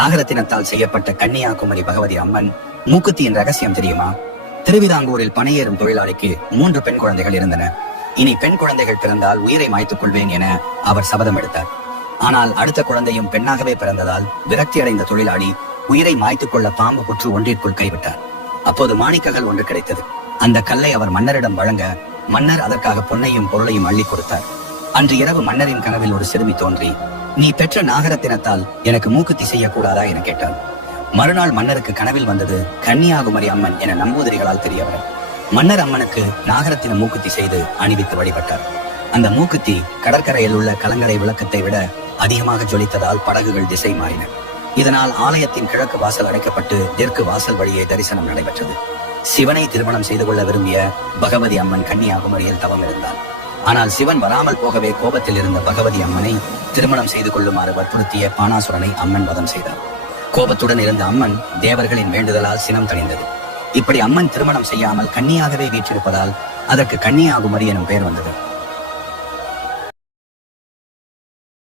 நாகரத்தினத்தால் செய்யப்பட்ட கன்னியாகுமரி பகவதி அம்மன் மூக்குத்தியின் ரகசியம் தெரியுமா? திருவிதாங்கூரில் பணியேறும் தொழிலாளிக்கு மூன்று பெண் குழந்தைகள் இருந்தன. இனி பெண் குழந்தைகள் பிறந்தால் உயிரை மாய்த்துக் கொள்வேன் என அவர் சபதம் எடுத்தார். ஆனால் அடுத்த குழந்தையும் பெண்ணாகவே பிறந்ததால் விரக்தி அடைந்த தொழிலாளி உயிரை மாய்த்துக் கொள்ள பாம்பு புற்று ஒன்றிற்குள் கைவிட்டார். அப்போது மாணிக்ககள் ஒன்று கிடைத்தது. அந்த கல்லை அவர் மன்னரிடம் வழங்க மன்னர் அதற்காக பொன்னையும் பொருளையும் அள்ளி கொடுத்தார். அன்று இரவு மன்னரின் கனவில் ஒரு சிறுமி தோன்றி நீ பெற்ற நாகரத்தினத்தால் எனக்கு மூக்குத்தி செய்யக்கூடாதா என கேட்டாள். மறுநாள் மன்னருக்கு கனவில் வந்தது கன்னியாகுமரி அம்மன் என நம்பூதிரிகளால் தெரியவர் மன்னர் அம்மனுக்கு நாகரத்தின மூக்குத்தி செய்து அணிவித்து வழிபட்டார். அந்த மூக்குத்தி கடற்கரையில் உள்ள கலங்கரை விளக்கத்தை விட அதிகமாக ஜொலித்ததால் படகுகள் திசை மாறின. இதனால் ஆலயத்தின் கிழக்கு வாசல் அடைக்கப்பட்டு தெற்கு வாசல் வழியே தரிசனம் நடைபெற்றது. சிவனை திருமணம் செய்து கொள்ள விரும்பிய பகவதி அம்மன் கன்னியாகுமரியில் தவம் இருந்தார் ஆனால் சிவன் வராமல் போகவே கோபத்தில் இருந்த பகவதி அம்மனை திருமணம் செய்து கொள்ளுமாறு வற்புறுத்திய பானாசுரனை அம்மன் வதம் செய்தார் கோபத்துடன் இருந்த அம்மன் தேவர்களின் வேண்டுதலால் சினம் தணிந்தது. இப்படி அம்மன் திருமணம் செய்யாமல் கன்னியாகவே வீற்றிருப்பதால் அதற்கு கன்னியாகுமரி எனும் பெயர் வந்தது.